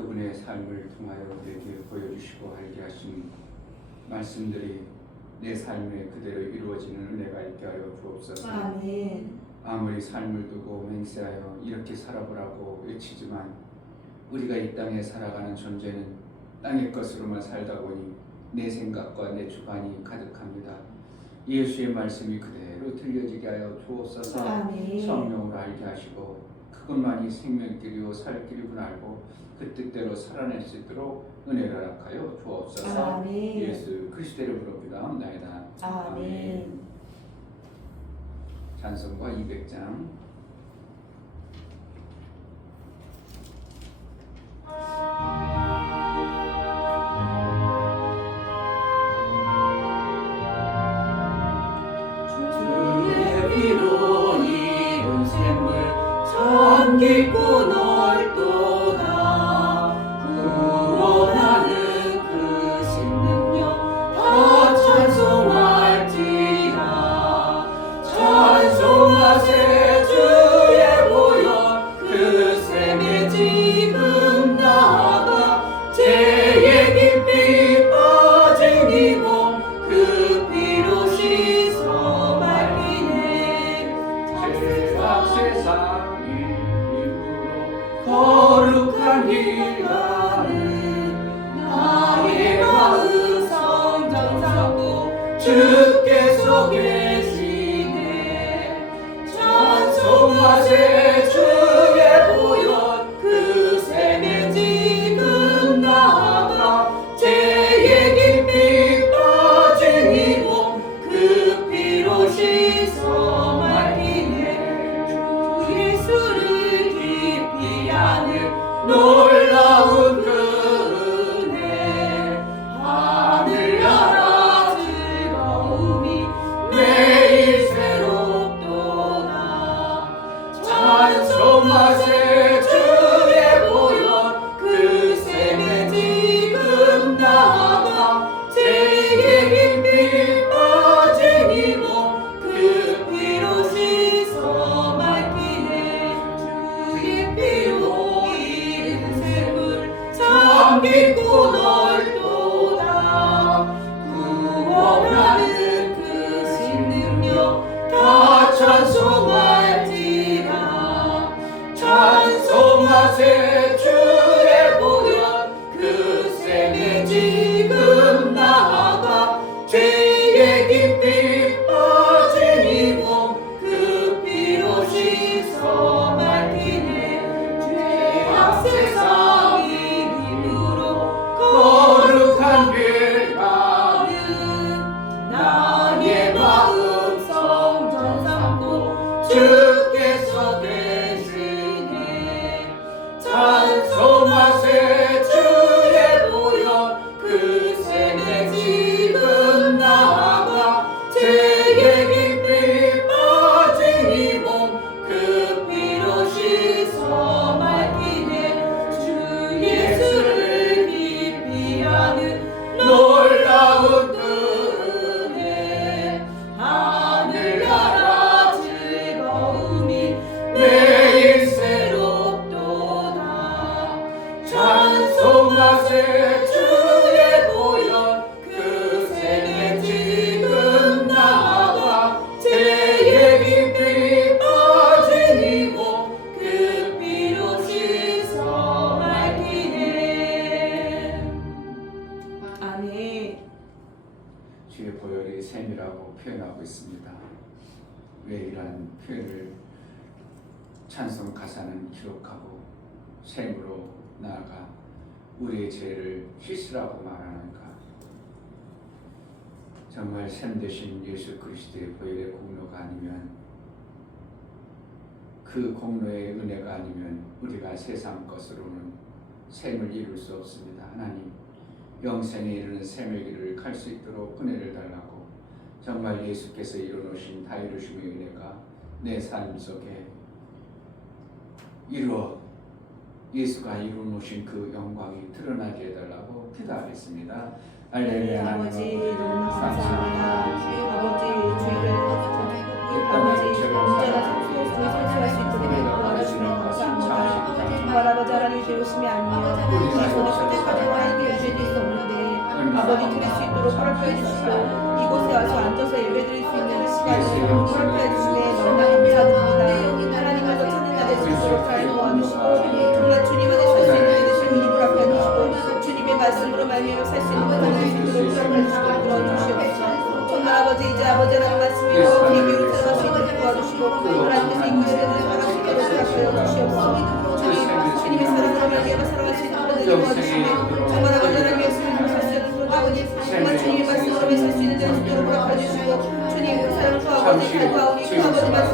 그분의 삶을 통하여 우리에게 보여주시고 알게 하신 말씀들이 내 삶에 그대로 이루어지는 은혜가 있게 하여 주옵소서. 아멘. 아무리 삶을 두고 맹세하여 이렇게 살아보라고 외치지만 우리가 이 땅에 살아가는 존재는 땅의 것으로만 살다 보니 내 생각과 내 주관이 가득합니다. 예수의 말씀이 그대로 들려지게 하여 주옵소서. 아멘. 성령으로 알게 하시고 그것만이 생명길이요 살 길이군 알고 그 뜻대로 살아낼 수 있도록 은혜를 허락하여 주옵소서. 아멘. 예수 그리스도의 이름으로 기도합나이다. 아멘. 찬송가 200장. 주의 피로 이룬 샘물 참 깊고 넓도다. 구원하는 그 신능력 다 찬송할지라. 찬송하세 주의 보혈 그 샘에 지금 나가 죄의 깊이 빠진 이몸 그 피로 씻어 말리네. 죄악 세상 이름으로 거룩한 길 가는 나의 마음 성전 삼고 주께서 계시네. 찬송하세 주의 보혈 그 샘에 지금 나가 죄의 깊이 빠진 이몸 그 피로 씻어 말리네. 주 예수를 깊이 아는 놀라운 그 은혜 하늘나라 즐거움이 매일 새롭도다. 찬송하세 주의 보혈 그 샘에 지금 나가 죄의 깊이 빠진 이몸 그 피로 씻어 말리네. 주의 피로 이룬 샘물 참 깊고 넓도다. 구원하는 그 신능력 다 찬송할지라. 찬송하세 주의 보혈 그 샘에 지금 나가 죄의 깊이 빠진 이몸 그 피로 씻어 말리네. 죄악 세상 이름으로 거룩한 길 가는 나의 마음 성전 삼고 주께서 계시네. 찬송하세 주의 보혈 그 샘에 지금 나가 죄의 깊이 빠진 이몸 그 피로 씻어 말리네. 주 예수를 깊이 아는 놀라운 그 은혜 하늘나라 즐거움이 매일 새롭도다. 찬송하세 주의 보혈 그 샘에 지금 나가 죄의 깊이 빠진 이몸 그 피로 씻어 말리네. 아멘. 주의 보혈이 샘이라고 표현하고 있습니다. 왜 이러한 표현을 찬송 가사는 기록하고 샘으로 나아가 우리의 죄를 씻으라고 말하는가? 정말 샘 대신 예수 그리스도의 보혈의 공로가 아니면, 그 공로의 은혜가 아니면 우리가 세상 것으로는 샘을 이룰 수 없습니다. 하나님, 영생에 이르는 샘의 길을 갈 수 있도록 은혜를 달라고, 정말 예수께서 이루어놓으신 다 이루심의 은혜가 내 삶 속에 이루어 예수가 이루어놓으신 그 영광이 드러나게 해달라고 기도하겠습니다. 할렐루야. 아버지 너무 감사합니다. 주의 아버지 주의 아버지 아버지 문제가 성소에 성취할 수 있도록 도와주시면 감사합니다. 정말 아버지 하나님 배우심이 아니요 우리 손에 선택하지고 하나님께 예배드릴 수 없는데 아버지 드릴 수 있도록 허락하여 주시고 이곳에 와서 앉아서 예배드릴 수 있는 시간을 허락하여 주시네 너무나 감사드립니다. 하나님을 더 찾는 날에 수 있도록 잘 도와주시고 정말 주님 안에 살 수 있는 데 되신 우리 허락하여 주시고 주님의 말씀으로 말미암아 살 수 있는 것 될수 있도록 허락하여 주시고 도와주시옵소서. 정말 아버지 이제 아버지 하나님 말씀이 더 기기로 들어갈 수 있도록 도와주시고 하나님께서 이 구절을 살아갈 수 있도록 허락하여 주시옵소서. 주님의 사랑으로 말미암아 살아갈 수 있도록 도와주시고 정말 아버지 하나님 말씀으로 살 수 있는 것 아버지 정말 주님의 말씀으로 살 수 있는 데 있도록 허락하여 주시고 주님 그 사랑을 더 아버지 갈구하오니 그 아버지 말씀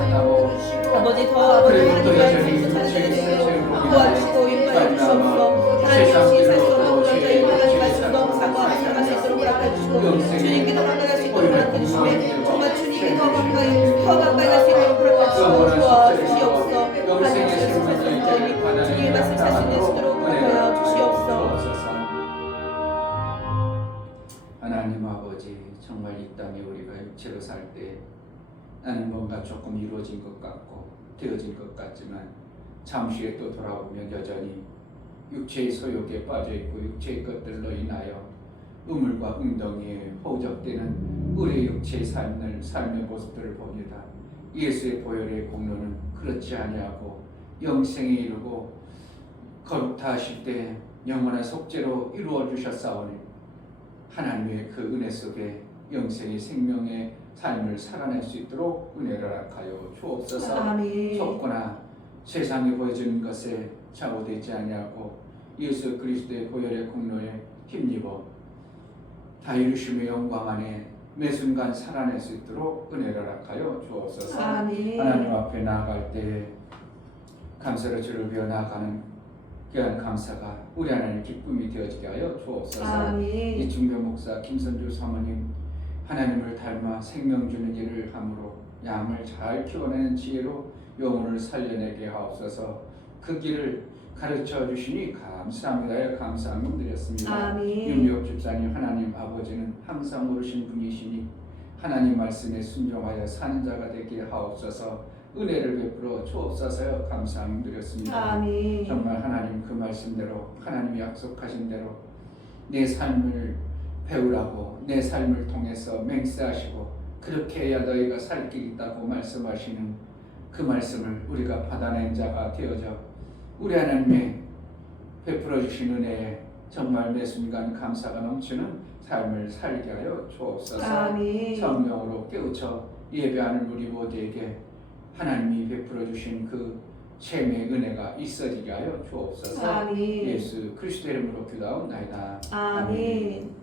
아버지 더 아버지 하나님 말씀으로 사는 데 되도록 도와주시고 인도하여 주시옵소서. 하나님 없이 살 수 없는 그런 저희 하나님 말씀 너무 사모하며 살아갈 수 있도록 허락해 주시고 주님께 더 가까이 갈 수 있도록 허락해 주시면 정말 주님께 더 가까이 갈 수 있도록 허락해 주시고 도와주시옵소서. 하나님 말씀 살수 있는 저희 주님의 말씀 살 수 있는 수 있도록 허락하여 주시옵소서. 하나님 아버지 정말 이 땅에 우리가 육체로 살 때 나는 뭔가 조금 이루어진 것 같고 되어진 것 같지만 잠시 후에 또 돌아보면 여전히 육체의 소욕에 빠져있고 육체의 것들로 인하여 우물과 웅덩이에 허우적대는 우리의 육체의 삶의 모습들을 봅니다. 예수의 보혈의 공로는 그렇지 아니하고 영생에 이르고 거룩다 하실 때 영원한 속죄로 이루어 주셨사오니 하나님의 그 은혜 속에 영생의 생명의 삶을 살아낼 수 있도록 은혜를 허락하여 주옵소서. 아멘. 속거나 세상에 보여주는 것에 좌우되지 아니하고 예수 그리스도의 보혈의 공로에 힘입어 다 이루심의 영광 안에 매 순간 살아낼 수 있도록 은혜를 허락하여 주옵소서. 아멘. 하나님 앞에 나아갈 때 감사로 주를 배워 나아가는 귀한 감사가 우리 하나님 기쁨이 되어지게 하여 주옵소서. 아멘. 이충교 목사 김선주 사모님 하나님을 닮아 생명 주는 일을 함으로 양을 잘 키워내는 지혜로 영혼을 살려내게 하옵소서. 그 길을 가르쳐 주시니 감사합니다. 감사함을 드렸습니다. 아멘. 윤미옥 집사님 하나님 아버지는 항상 오르신 분이시니 하나님 말씀에 순종하여 사는 자가 되게 하옵소서. 은혜를 베풀어 주옵소서. 감사함을 드렸습니다. 아멘. 정말 하나님 그 말씀대로 하나님이 약속하신 대로 내 삶을 배우라고 내 삶을 통해서 맹세하시고 그렇게 해야 너희가 살 길이 있다고 말씀하시는 그 말씀을 우리가 받아낸 자가 되어져 우리 하나님의 베풀어 주신 은혜에 정말 매 순간 감사가 넘치는 삶을 살게 하여 주옵소서. 아멘. 성령으로 깨우쳐 예배하는 우리 모두에게 하나님이 베풀어 주신 그 셈의 은혜가 있어지게 하여 주옵소서. 아멘. 예수 그리스도의 이름으로 기도하옵나이다. 아멘.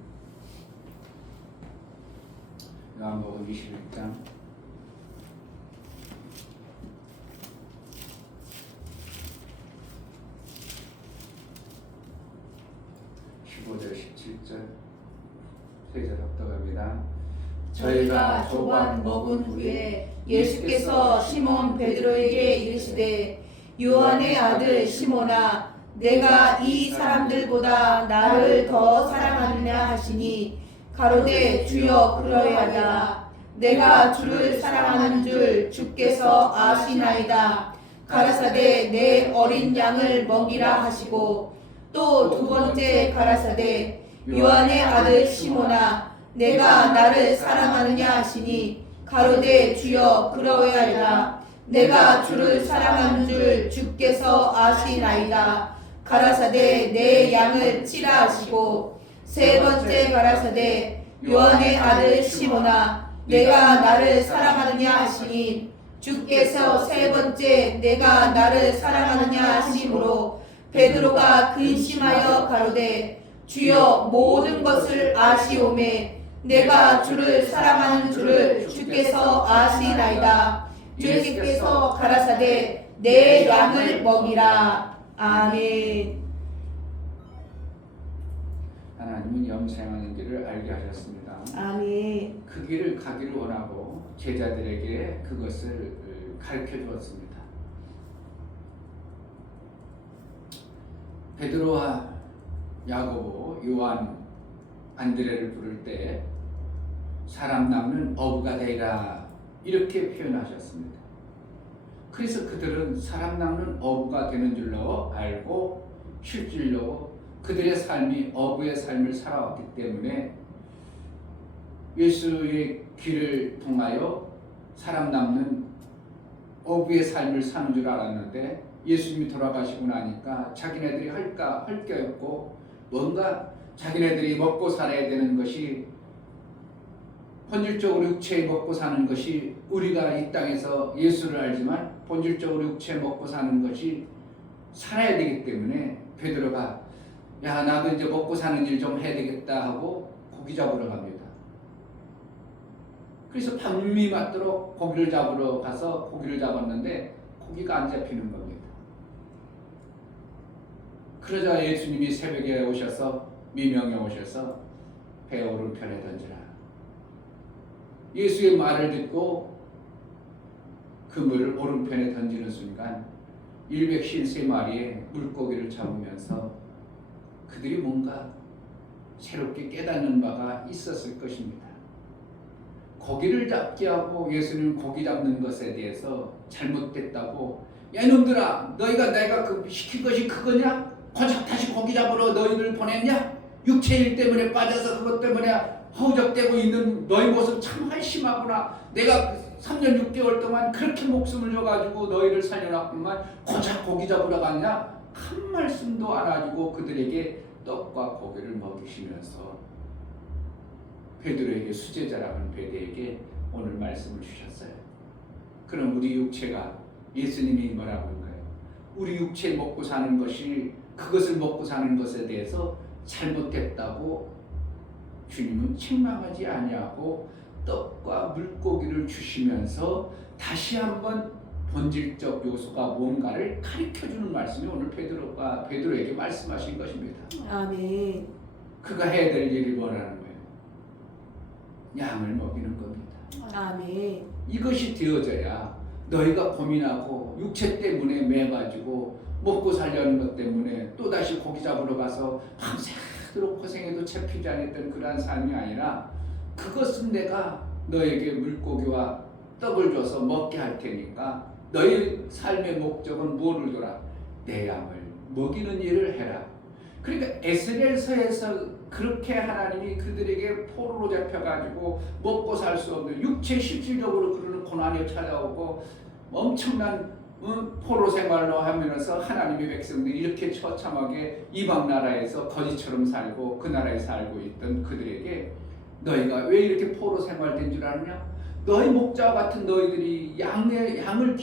요한복음 21장 15절 17절 세 절 합독합니다. 저희가 조반 먹은 후에 예수께서 시몬 베드로에게 이르시되 요한의 아들 시몬아 내가 이 사람들보다 나를 더 사랑하느냐 하시니 가로되 주여 그러하다. 내가 주를 사랑하는 줄 주께서 아시나이다. 가라사대 내 어린 양을 먹이라 하시고 또 두 번째 가라사대 요한의 아들 시몬아 내가 나를 사랑하느냐 하시니 가로되 주여 그러하다. 내가 주를 사랑하는 줄 주께서 아시나이다. 가라사대 내 양을 치라 하시고 세 번째 가라사대 요한의 아들 시몬아 내가 나를 사랑하느냐 하시니 주께서 세 번째 내가 나를 사랑하느냐 하심으로 베드로가 근심하여 가로되 주여 모든 것을 아시오매 내가 주를 사랑하는 줄을 주께서 아시나이다. 주께서 가라사대 내 양을 먹이라. 아멘. 하나님은 영생하는 길을 알게 하셨습니다. 아멘. 그 길을 가기를 원하고 제자들에게 그것을 가르쳐 주었습니다. 베드로와 야고보, 요한, 안드레를 부를 때 사람 낳는 어부가 되리라 이렇게 표현하셨습니다. 그래서 그들은 사람 낚는 어부가 되는 줄로 알고 실질로 그들의 삶이 어부의 삶을 살아왔기 때문에 예수의 길을 통하여 사람 낚는 어부의 삶을 사는 줄 알았는데 예수님이 돌아가시고 나니까 자기네들이 할 게 없고 뭔가 자기네들이 먹고 살아야 되는 것이 본질적으로 육체에 먹고 사는 것이 우리가 이 땅에서 예수를 알지만 본질적으로 육체에 먹고 사는 것이 살아야 되기 때문에 베드로가 야 나도 이제 먹고 사는 일 좀 해야 되겠다 하고 고기 잡으러 갑니다. 그래서 밤이 맞도록 고기를 잡으러 가서 고기를 잡았는데 고기가 안 잡히는 겁니다. 그러자 예수님이 새벽에 오셔서 미명에 오셔서 배 오른편에 던지라. 예수의 말을 듣고 그물을 오른편에 던지는 순간 153마리의 물고기를 잡으면서 그들이 뭔가 새롭게 깨닫는 바가 있었을 것입니다. 고기를 잡게 하고 예수님 고기 잡는 것에 대해서 잘못됐다고 야 이놈들아 너희가 내가 그 시킨 것이 그거냐? 고작 다시 고기 잡으러 너희를 보냈냐? 육체일 때문에 빠져서 그것 때문에 허우적대고 있는 너희 모습 참 한심하구나. 내가 3년 6개월 동안 그렇게 목숨을 줘가지고 너희를 살려놨구만 고작 고기 잡으러 갔냐? 한 말씀도 안 하시고 그들에게 떡과 고기를 먹이시면서 베드로에게 수제자라는 베드로에게 오늘 말씀을 주셨어요. 그럼 우리 육체가 예수님이 뭐라고 한가요? 우리 육체 먹고 사는 것이 그것을 먹고 사는 것에 대해서 잘못됐다고 주님은 책망하지 아니하고 떡과 물고기를 주시면서 다시 한번 본질적 요소가 뭔가를 가르쳐주는 말씀이 오늘 베드로에게 말씀하신 것입니다. 아멘. 그가 해야 될 일이 뭐라는 거예요? 양을 먹이는 겁니다. 아멘. 이것이 되어져야 너희가 고민하고 육체 때문에 매가지고 먹고 살려는 것 때문에 또다시 고기 잡으러 가서 밤새도록 고생해도 채피지 않았던 그러한 삶이 아니라 그것은 내가 너에게 물고기와 떡을 줘서 먹게 할 테니까 너희 삶의 목적은 뭐를 둬라? 내 양을 먹이는 일을 해라. 그러니까 에스겔서에서 그렇게 하나님이 그들에게 포로로 잡혀가지고 먹고 살 수 없는 육체 실질적으로 그러는 고난이 찾아오고 엄청난 포로 생활로 하면서 하나님의 백성들이 이렇게 처참하게 이방 나라에서 거지처럼 살고 그 나라에 살고 있던 그들에게 너희가 왜 이렇게 포로 생활된 줄 아느냐? 너희 목자와 같은 너희들이 양을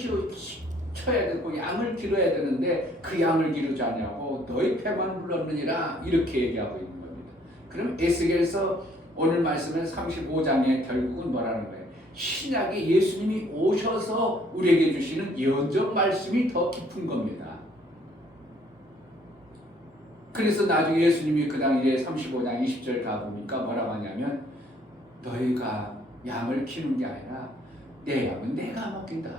쳐야 되고 양을 기르어야 되는데 그 양을 기르지 않냐고 너희 패만 불렀느니라 이렇게 얘기하고 있는 겁니다. 그럼 에스겔서 오늘 말씀은 35장에 결국은 뭐라는 거예요? 신약에 예수님이 오셔서 우리에게 주시는 예언적 말씀이 더 깊은 겁니다. 그래서 나중에 예수님이 그 당시에 35장 20절 가보니까 뭐라고 하냐면 너희가 양을 키우는 게 아니라 내 양은 내가 먹긴다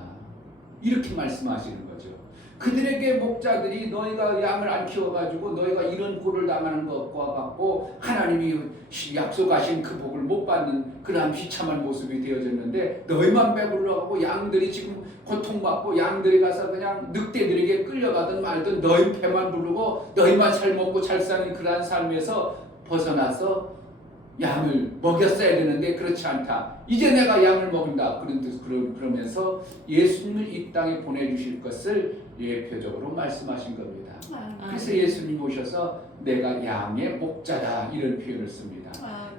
이렇게 말씀하시는 거죠. 그들에게 목자들이 너희가 양을 안 키워가지고 너희가 이런 꼴을 당하는 것과 같고 하나님이 약속하신 그 복을 못 받는 그러한 비참한 모습이 되어졌는데 너희만 배불러가고 양들이 지금 고통받고 양들이 가서 그냥 늑대들에게 끌려가든 말든 너희 배만 부르고 너희만 잘 먹고 잘 사는 그러한 삶에서 벗어나서 양을 먹였어야 되는데 그렇지 않다. 이제 내가 양을 먹는다. 그러면서 예수님을 이 땅에 보내주실 것을 예표적으로 말씀하신 겁니다. 그래서 예수님 오셔서 내가 양의 목자다 이런 표현을 씁니다.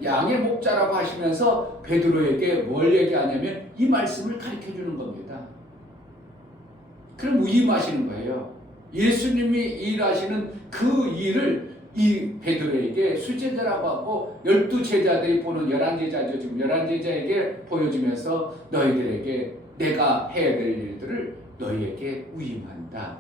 양의 목자라고 하시면서 베드로에게 뭘 얘기하냐면 이 말씀을 가르쳐주는 겁니다. 그럼 위임하시는 거예요. 예수님이 일하시는 그 일을 이 베드로에게 수제자라고 하고 12제자들이 보는 11제자죠. 지금 11제자에게 보여주면서 너희들에게 내가 해야 될 일들을 너희에게 위임한다.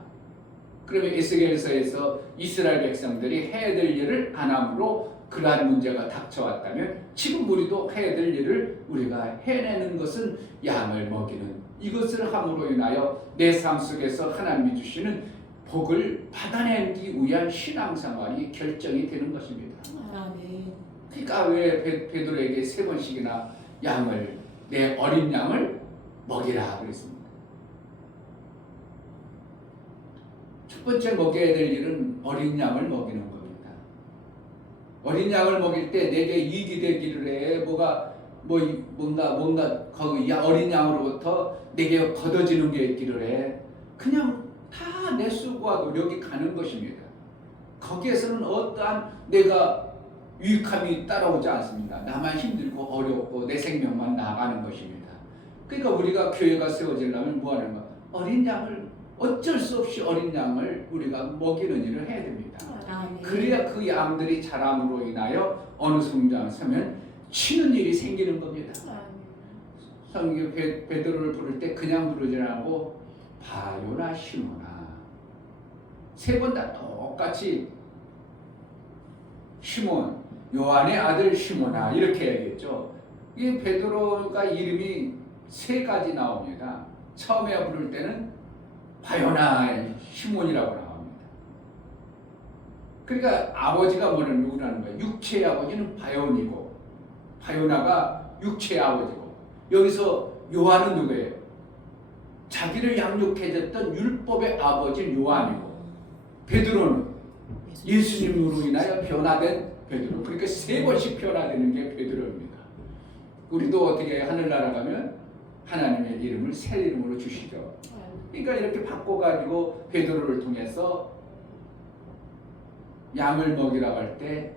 그러면 에스겔서에서 이스라엘 백성들이 해야 될 일을 안 함으로 그러한 문제가 닥쳐왔다면 지금 우리도 해야 될 일을 우리가 해내는 것은 양을 먹이는 이것을 함으로 인하여 내 삶 속에서 하나님이 주시는 복을 받아내기 위한 신앙생활이 결정이 되는 것입니다. 아멘. 그러니까 왜 베드로에게 3번씩이나 내 어린 양을 먹이라 그랬습니다. 첫 번째 먹여야 될 일은 어린 양을 먹이는 겁니다. 어린 양을 먹일 때 내게 이익이 되기를 해. 뭔가 거기 어린 양으로부터 내게 걷어지는 게 있기를 해. 그냥 다 내 수고와 노력이 가는 것입니다. 거기에서는 어떠한 내가 유익함이 따라오지 않습니다. 나만 힘들고 어렵고 내 생명만 나가는 것입니다. 그러니까 우리가 교회가 세워지려면 뭐 하는 거? 어린 양을 어쩔 수 없이 어린 양을 우리가 먹이는 일을 해야 됩니다. 아멘. 그래야 그 양들이 자람으로 인하여 어느 성장을 서면 치는 일이 생기는 겁니다. 성경 베드로를 부를 때 그냥 부르지 않고 바요나 시모나 세 번 다 똑같이 시몬 요한의 아들 시모나 이렇게 얘기했죠. 이 베드로가 이름이 세 가지 나옵니다. 처음에 부를 때는 바요나 시몬이라고 나옵니다. 그러니까 아버지가 누구라는 거예요? 육체의 아버지는 바요니고 바요나가 육체의 아버지고 여기서 요한은 누구예요? 자기를 양육해줬던 율법의 아버지 요한이고 베드로는 예수님으로 인하여 변화된 베드로. 그러니까 세 번씩 변화되는 게 베드로입니다. 우리도 어떻게 하늘나라 가면 하나님의 이름을 새 이름으로 주시죠. 그러니까 이렇게 바꿔가지고 베드로를 통해서 양을 먹이라고 할 때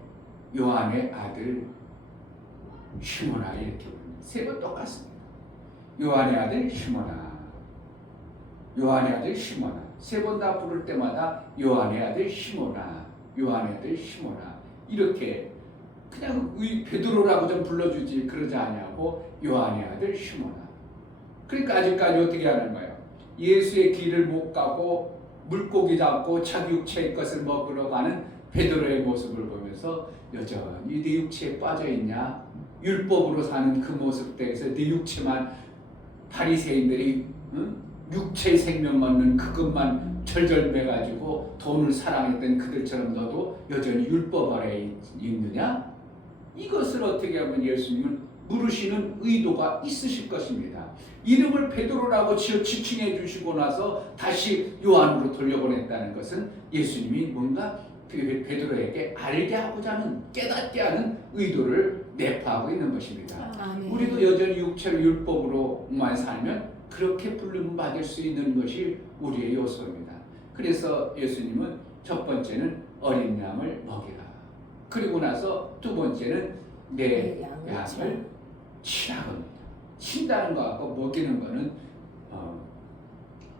요한의 아들 시모나 이렇게 부릅니다. 세 번 똑같습니다. 요한의 아들 시모나, 요한의 아들 시모나. 세 번 다 부를 때마다 요한의 아들 시모나, 요한의 아들 시모나 이렇게 그냥 베드로라고 좀 불러주지 그러지 않냐고 요한의 아들 시모나. 그러니까 아직까지 어떻게 하는 거예요? 예수의 길을 못 가고 물고기 잡고 자기 육체의 것을 먹으러 가는 베드로의 모습을 보면서 여전히 네 육체에 빠져있냐? 율법으로 사는 그 모습 때에서 네 육체만 바리새인들이 육체의 생명 먹는 그것만 절절매가지고 돈을 사랑했던 그들처럼 너도 여전히 율법 아래에 있느냐? 이것을 어떻게 하면 예수님은 물으시는 의도가 있으실 것입니다. 이름을 베드로라고 지칭해 주시고 나서 다시 요한으로 돌려보냈다는 것은 예수님이 뭔가 베드로에게 알게 하고자 하는 깨닫게 하는 의도를 내포하고 있는 것입니다. 아멘. 우리도 여전히 육체로 율법으로만 살면 그렇게 부름 받을 수 있는 것이 우리의 요소입니다. 그래서 예수님은 첫 번째는 어린 양을 먹이라. 그리고 나서 두 번째는 내 양을 치라 겁니다. 친다는 것하고 먹이는 것은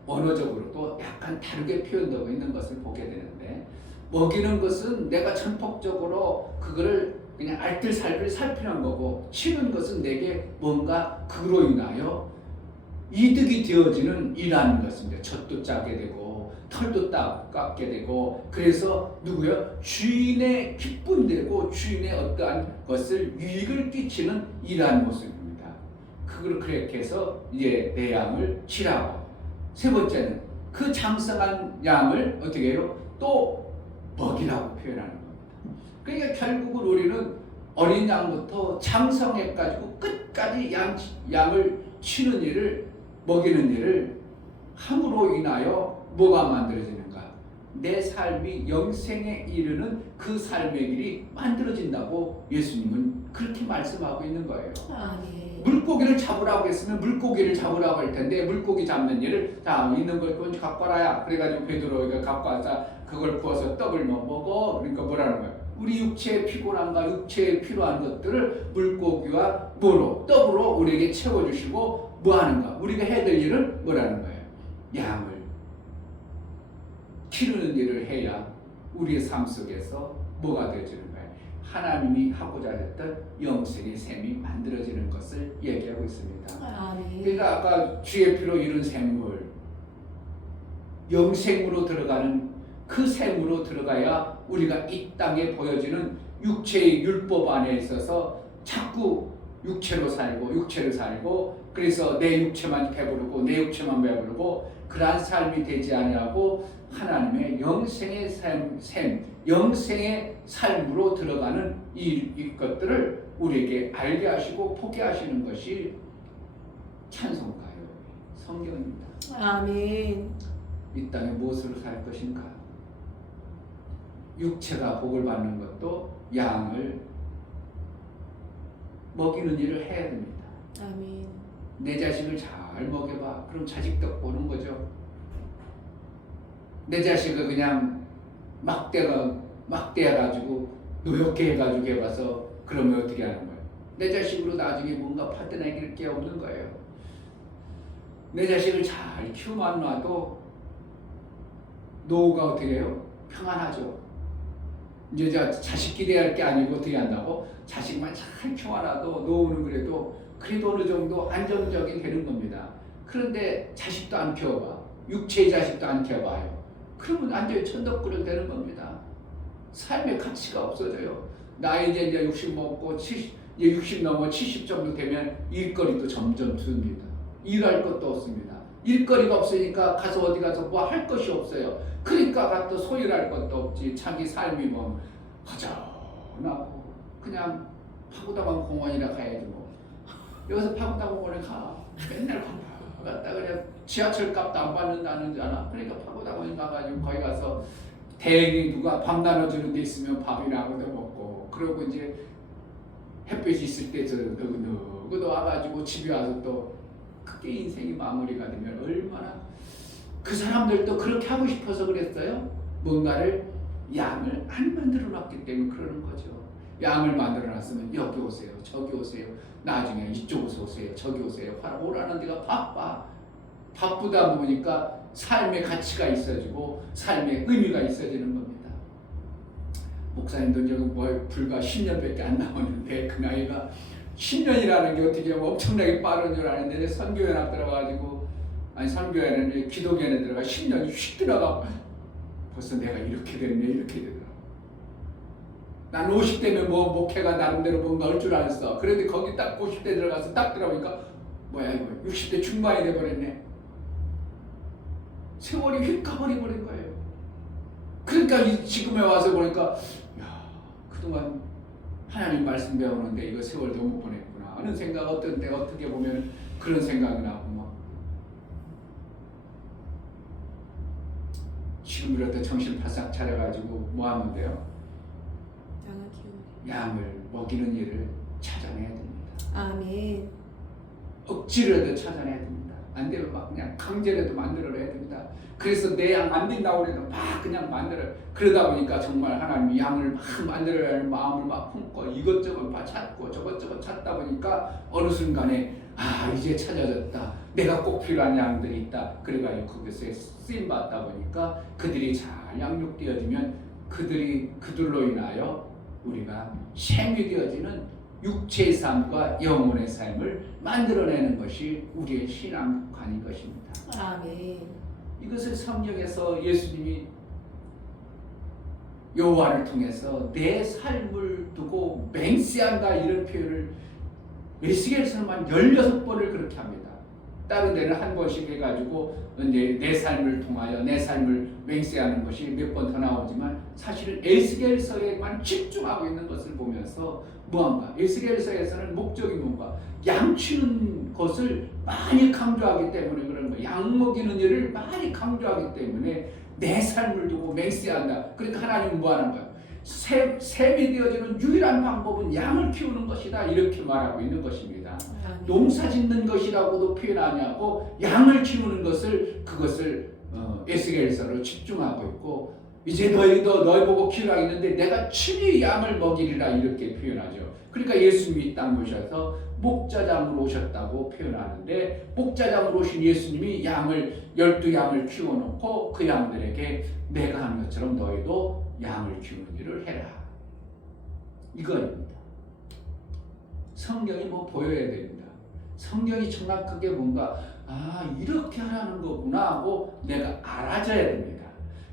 언어적으로도 약간 다르게 표현되고 있는 것을 보게 되는데 먹이는 것은 내가 전폭적으로 그거를 그냥 알뜰살뜰 살피는 거고 치는 것은 내게 뭔가 그로 인하여 이득이 되어지는 일하는 것입니다. 젖도 짜게 되고 털도 깎게 되고 그래서 누구요? 주인의 기쁨되고 주인의 어떠한 것을 유익을 끼치는 일하는 모습입니다. 그걸 그렇게 해서 이제 내 양을 치라고. 세 번째는 그 장성한 양을 어떻게 해요? 또 먹이라고 표현하는 겁니다. 그러니까 결국은 우리는 어린 양부터 장성해가지고 끝까지 양을 치는 일을 먹이는 일을 함으로 인하여 뭐가 만들어지는가? 내 삶이 영생에 이르는 그 삶의 길이 만들어진다고 예수님은 그렇게 말씀하고 있는 거예요. 아멘. 물고기를 잡으라고 했으면 물고기를 잡으라고 할 텐데 물고기 잡는 일을 자 있는 걸 그건 갖고 와라야. 그래가지고 베드로가 갖고 와서 그걸 구워서 떡을 먹어. 그러니까 뭐라는 거예요? 우리 육체에 피곤한가 육체에 필요한 것들을 물고기와 뭐로 떡으로 우리에게 채워주시고 뭐 하는가? 우리가 해야 될 일은 뭐라는 거예요? 양을 기르는 일을 해야 우리의 삶 속에서 뭐가 되어지는 거예요? 하나님이 하고자 했던 영생의 셈이 만들어지는 것을 얘기하고 있습니다. 아멘. 그러니까 아까 주의 피로 이룬 생물 영생으로 들어가는 그 셈으로 들어가야 우리가 이 땅에 보여지는 육체의 율법 안에 있어서 자꾸 육체로 살고 그래서 내 육체만 배부르고 그러한 삶이 되지 아니하고 하나님의 영생의 셈, 영생의 삶으로 들어가는 이것들을 우리에게 알게 하시고 포기 하시는 것이 찬송가요, 성경입니다. 아멘. 이 땅에 무엇으로 살 것인가? 육체가 복을 받는 것도 양을 먹이는 일을 해야 됩니다. 아멘. 내 자식을 잘 먹여봐. 그럼 자식도 보는 거죠. 내 자식을 그냥 막대해가지고 노엽게 해가지고 해봐서 그러면 어떻게 하는 거예요? 내 자식으로 나중에 뭔가 파트너일 게 없는 거예요. 내 자식을 잘 키우만 놔도 노후가 어떻게 해요? 평안하죠. 이제 자식 기대할 게 아니고 어떻게 한다고? 자식만 잘 키워놔도 노후는 그래도 어느 정도 안정적이 되는 겁니다. 그런데 자식도 안 키워봐. 육체의 자식도 안 키워봐요. 그러면 완전히 천덕꾸러기 되는 겁니다. 삶의 가치가 없어져요. 나 이제 60 먹고 70, 이제 60 넘어 70 정도 되면 일거리도 점점 줍니다. 일할 것도 없습니다. 일거리가 없으니까 가서 어디 가서 뭐 할 것이 없어요. 그러니까 또 소일할 것도 없지. 자기 삶이 뭐 허전하고 그냥 파고다방 공원이라 가야지 뭐. 여기서 파고다방 공원에 가. 맨날 갔다 그래. 지하철 값도 안 받는다는 잖아. 그러니까 파고다방에 가가지고 거기 가서 대행이 누가 밥 나눠주는 데 있으면 밥이나 얻어 먹고 그러고 이제 햇빛이 있을 때 저 너그너 와가지고 집에 와서 또 그게 인생이 마무리가 되면 얼마나 그 사람들도 그렇게 하고 싶어서 그랬어요. 뭔가를 양을 안 만들어 놨기 때문에 그러는 거죠. 양을 만들어 놨으면 여기 오세요, 저기 오세요, 나중에 이쪽으로 오세요, 저기 오세요. 오라는 데가 바쁘다 보니까 삶의 가치가 있어지고 삶의 의미가 있어지는 겁니다. 목사님도 지금 불과 10년밖에 안 남았는데 그 나이가 10년이라는 게 어떻게 보면 엄청나게 빠른 줄 아는데 선교연합 들어가가지고 선교회는 기독연에 들어가 10년이 휙 들어가 벌써 내가 이렇게 됐네 이렇게 되더라고. 난 50대면 뭐 목회가 나름대로 뭔가 할 줄 알았어. 그런데 거기 딱 50대 들어가서 딱 들어보니까 뭐야 이거 60대 중반이 돼버렸네. 세월이 휙 가버린 거예요. 그러니까 지금에 와서 보니까 야 그동안 하나님 말씀 배우는데 이거 세월 너무 보냈구나 하는 생각 어떤 때 어떻게 보면 그런 생각이 나고 막 지금이라도 정신 바싹 차려가지고 뭐 하면 돼요? 양을 먹이는 일을 찾아내야 됩니다. 아멘. 억지로라도 찾아내야 됩니다. 안 되면 막 그냥 강제로도 만들어내야 됩니다. 그래서 내 양 안 된다고 해도 막 그냥 만들어요. 그러다 보니까 정말 하나님이 양을 막 만들어야 하는 마음을 막 품고 이것저것 막 찾고 저것저것 찾다 보니까 어느 순간에 이제 찾아졌다. 내가 꼭 필요한 양들이 있다. 그래가지고 거기서 쓰임받다 보니까 그들이 잘 양육되어지면 그들로 인하여 우리가 셈이 되어지는 육체의 삶과 영혼의 삶을 만들어내는 것이 우리의 신앙관인 것입니다. 아멘. 이것을 성경에서 예수님이 여호와를 통해서 내 삶을 두고 맹세한다 이런 표현을 에스겔서만 16번을 그렇게 합니다. 다른 데는 한 번씩 해가지고 이제 내 삶을 통하여 내 삶을 맹세하는 것이 몇 번 더 나오지만 사실은 에스겔서에만 집중하고 있는 것을 보면서 무언가 에스겔서에서는 목적이 뭔가 양치는 것을 많이 강조하기 때문에 그런 거예요. 양 먹이는 일을 많이 강조하기 때문에 내 삶을 두고 맹세한다. 그러니까 하나님은 뭐 하는 거예요? 셈이 되어지는 유일한 방법은 양을 키우는 것이다 이렇게 말하고 있는 것입니다. 농사 짓는 것이라고도 표현하냐고 양을 키우는 그것을 에스겔서로 집중하고 있고 이제 너희 보고 키우라 했는데 내가 친히 양을 먹이리라 이렇게 표현하죠. 그러니까 예수님이 이 땅 오셔서 목자장으로 오셨다고 표현하는데 목자장으로 오신 예수님이 12양을 키워놓고 그 양들에게 내가 하는 것처럼 너희도 양을 키우는 일을 해라. 이거입니다. 성경이 뭐 보여야 됩니다. 성경이 정확하게 뭔가 이렇게 하라는 거구나 하고 내가 알아줘야 됩니다.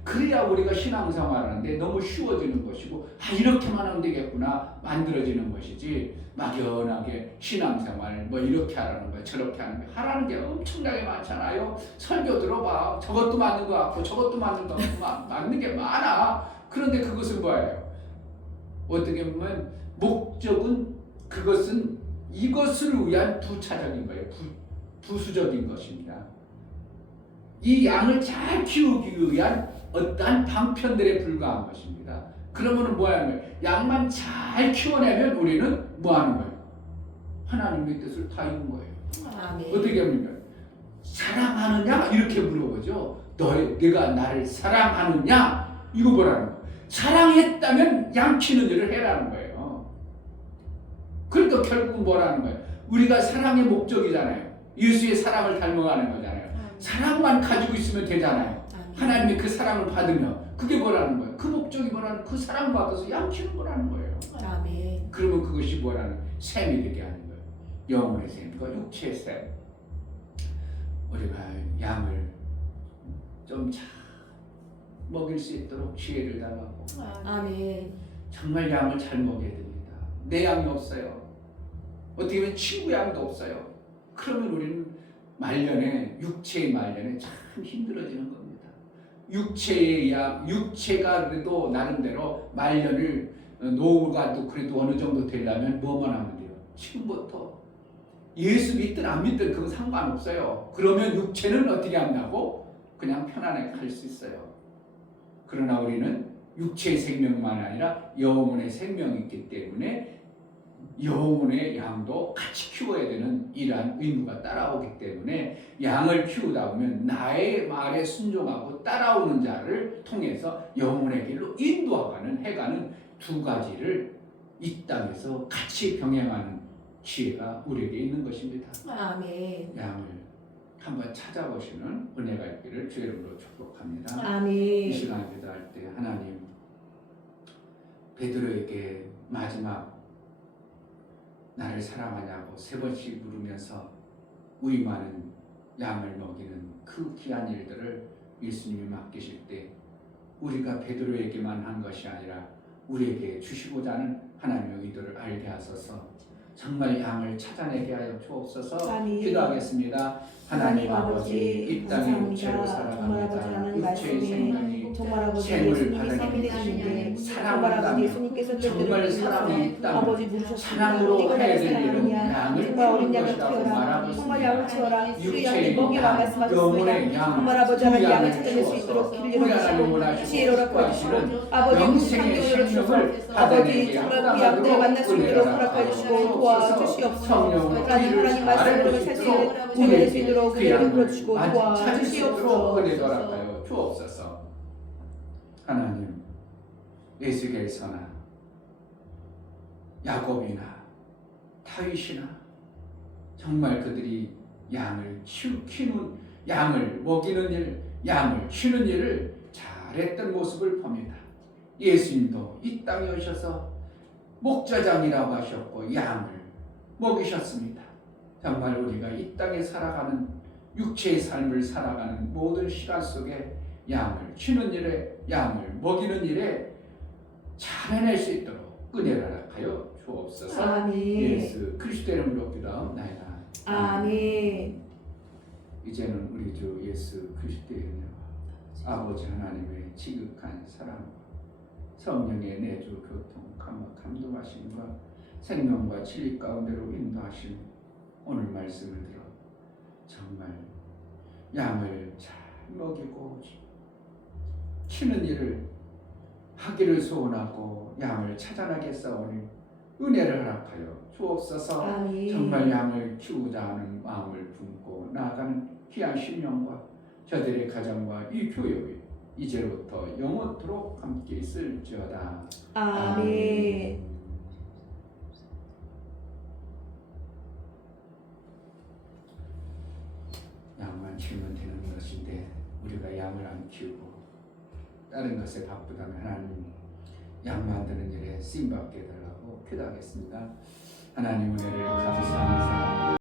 그래야 우리가 신앙생활 하는데 너무 쉬워지는 것이고 이렇게만 하면 되겠구나 만들어지는 것이지 막연하게 신앙생활 뭐 이렇게 하라는 거야 저렇게 하라는 게 엄청나게 많잖아요. 설교 들어봐. 저것도 맞는 것 같고 저것도 맞는 것 같고 맞는 게 많아. 그런데 그것은 뭐예요? 어떻게 보면 목적은 그것은 이것을 위한 부차적인 거예요. 부수적인 것입니다. 이 양을 잘 키우기 위한 어떠한 방편들에 불과한 것입니다. 그러면 뭐 하는 거예요? 양만 잘 키워내면 우리는 뭐 하는 거예요? 하나님의 뜻을 다 이룬 거예요. 아멘. 어떻게 합니까? 사랑하느냐? 이렇게 물어보죠. 내가 나를 사랑하느냐? 이거 뭐라는 거예요? 사랑했다면 양 키는 일을 해라는 거예요. 그러니까 결국은 뭐라는 거예요? 우리가 사랑의 목적이잖아요. 예수의 사랑을 닮아가는 거잖아요. 사랑만 가지고 있으면 되잖아요. 하나님이 그 사랑을 받으면 그게 뭐라는 거예요? 그 목적이 뭐라는 그 사랑 받아서 양 키는 거라는 거예요. 아멘. 그러면 그것이 뭐라는 셈이 되게 하는 거예요. 영혼의 셈과 육체의 셈. 우리가 양을 좀 잘 먹일 수 있도록 지혜를 달라고. 아멘. 정말 양을 잘 먹여야 됩니다. 내 양이 없어요. 어떻게 보면 친구 양도 없어요. 그러면 우리는 말년에, 육체의 말년에 참 힘들어지는 겁니다. 육체의 양, 육체가 그래도 나름대로 말년을 노후가 또 그래도 어느 정도 되려면 뭐만 하면 돼요? 지금부터 예수 믿든 안 믿든 그건 상관없어요. 그러면 육체는 어떻게 한다고? 그냥 편안하게 갈 수 있어요. 그러나 우리는 육체의 생명만 아니라 영혼의 생명이 있기 때문에 영혼의 양도 같이 키워야 되는 이러한 의무가 따라오기 때문에 양을 키우다 보면 나의 말에 순종하고 따라오는 자를 통해서 영혼의 길로 인도하가는 해가는 두 가지를 이 땅에서 같이 병행하는 지혜가 우리에게 있는 것입니다. 아멘. 양을 한번 찾아보시는 은혜가 있기를 주의 이름으로 축복합니다. 이 아멘. 시간 기도할 때 하나님 베드로에게 마지막 나를 사랑하냐고 세 번씩 물으면서 우임하는 양을 먹이는 그 귀한 일들을 예수님이 맡기실 때 우리가 베드로에게만 한 것이 아니라 우리에게 주시고자 하는 하나님의 의도를 알게 하소서. 정말 양을 찾아내게 하여 주옵소서. 아멘. 기도하겠습니다. 하나님 아버지, 이 땅에 육체로 정말 아버지 살아갑니다. 하는 육체의 말씀에 생명이 정말 아버지 샘을 예수님이 받아내게 섬기시는데 되시니 정말 아버지 예수님께서 정말 사랑이 있다면 아버지 물으셨습니다. 사랑으로 네가 해야 나를 될 일은 사랑하느냐 양을 정말 어린 양을 키우는 것이라고 키워라 말하고 정말 양을 있습니다. 키워라 우리 양이 육체의 먹이라 양, 말씀하셨습니다. 영혼의 양, 정말 아버지 하나님 그 양을 양을 찾아낼 수 있도록 키워서 길 열어주시고 원하시고 지혜로 축복하시는 허락해주시고 아버지 영생의 우리 열어주셔서 생명을 아버지 정말 그 양들을 만날 수 있도록 허락해주시고 도와주시옵소서. 하나님 말씀으로 살수 있는 수 있도록 은혜를 베풀어주시고 도와주시옵소서. 은혜도 허락하여 주옵소서. 하나님 에스겔서나 야곱이나 다윗이나 정말 그들이 양을 키우는 양을 먹이는 일, 양을 키우는 일을 잘했던 모습을 봅니다. 예수님도 이 땅에 오셔서 목자장이라고 하셨고 양을 먹이셨습니다. 정말 우리가 이 땅에 살아가는 육체의 삶을 살아가는 모든 시간 속에 양을 키우는 일에 양을 먹이는 일에 잘 해낼 수 있도록 은혜를 하여 주옵소서. 아멘. 예수 그리스도 이름으로 기도하옵나이다. 아멘. 이제는 우리 주 예수 그리스도의 은혜와 아버지 하나님의 지극한 사랑과 성령의 내주 교통 감동하심과 생명과 진리 가운데로 인도하심 오늘 말씀을 들어 정말 양을 잘 먹이고 키는 일을 하기를 소원하고 양을 찾아나겠사오니 은혜를 허락하여 주옵소서. 아멘. 정말 양을 키우자 하는 마음을 품고 나아가는 귀한 심령과 저들의 가정과 이 교육이 이제부터 영원토록 함께 있을지어다. 아멘. 양만 키우면 되는 것인데 우리가 양을 안 키우고 다른 것에 바쁘다면 하나님 양 만드는 일에 쓰임받게 해달라고 기도하겠습니다. 하나님 은혜를 감사합니다.